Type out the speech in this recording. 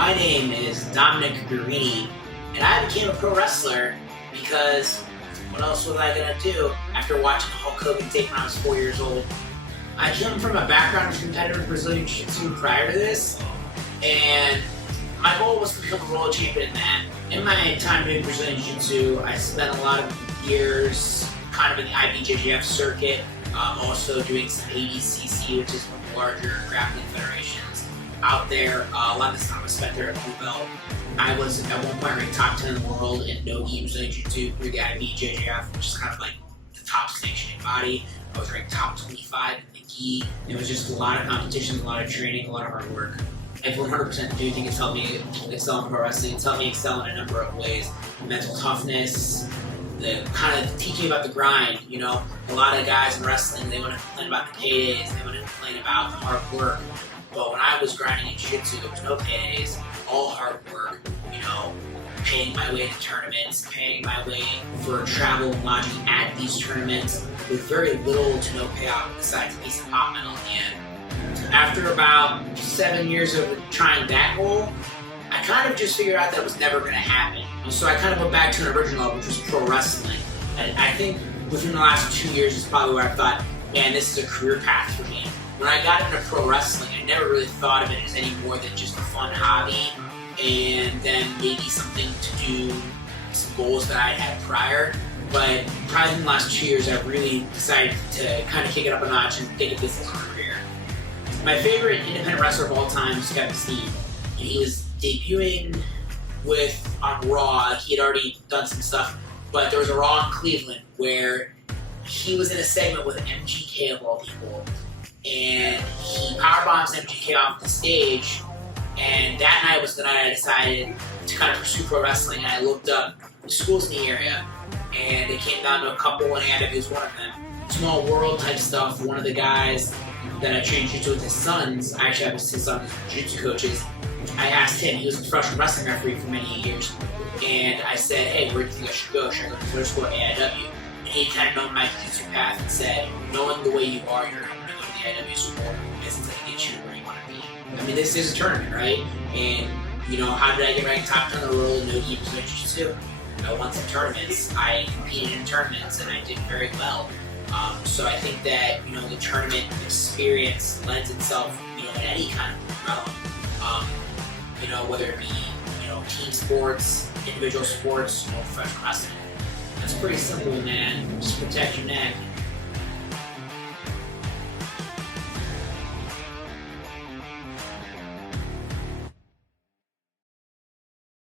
My name is Dominic Guarini, and I became a pro wrestler because what else was I gonna do after watching Hulk Hogan tape when I was 4 years old? I came from a background of competitive Brazilian Jiu-Jitsu prior to this, and my goal was to become a world champion in that. In my time doing Brazilian Jiu-Jitsu, I spent a lot of years kind of in the IBJJF circuit, also doing some ADCC, which is one of the larger grappling federations out there. A lot of this time I spent there at Blue Belt. I was at one point ranked top 10 in the world in no-gi Brazilian Jiu-Jitsu through the IBJJF, which is kind of like the top sanctioning body. I was ranked top 25 in the gi. It was just a lot of competition, a lot of training, a lot of hard work. I 100% do think it's helped me excel in pro wrestling. It's helped me excel in a number of ways. Mental toughness, the kind of teaching about the grind. You know, a lot of guys in wrestling, they want to complain about the paydays, they want to complain about the hard work. But when I was grinding in jiu-jitsu, there was no paydays, all hard work, you know, paying my way to tournaments, paying my way for travel and lodging at these tournaments with very little to no payoff besides a piece of hot metal at the end. After about 7 years of trying that goal, I kind of just figured out that it was never going to happen. So I kind of went back to an original, which was pro wrestling. And I think within the last 2 years is probably where I thought, man, this is a career path for me. When I got into pro wrestling, I never really thought of it as any more than just a fun hobby and then maybe something to do some goals that I had prior. But probably in the last 2 years, I've really decided to kind of kick it up a notch and think of this as a career. My favorite independent wrestler of all time is Kevin Steen. And he was debuting on Raw. He had already done some stuff, but there was a Raw in Cleveland where he was in a segment with MGK of all people, and he powerbombs MGK off the stage. And that night was the night I decided to kind of pursue pro wrestling. And I looked up the schools in the area, and it came down to a couple, and AIW was one of them. Small world type stuff. One of the guys that I trained jiu-jitsu with his sons, I actually have his sons as jiu-jitsu coaches. I asked him, he was a professional wrestling referee for many years, and I said, hey, where do you think I should go? Should I go to their school at AIW? And he kind of known my jiu-jitsu path and said, knowing the way you are, you're going to go to the AIW school because it's going to get you where you want to be. I mean, this is a tournament, right? And, you know, how did I get ranked top 10 in the world in no-gi Brazilian Jiu-Jitsu? I won some tournaments. I competed in tournaments, and I did very well. So I think that, you know, the tournament experience lends itself, you know, in any kind of realm. You know, whether it be, you know, team sports, individual sports, or professional wrestling. That's pretty simple, man. Just protect your neck.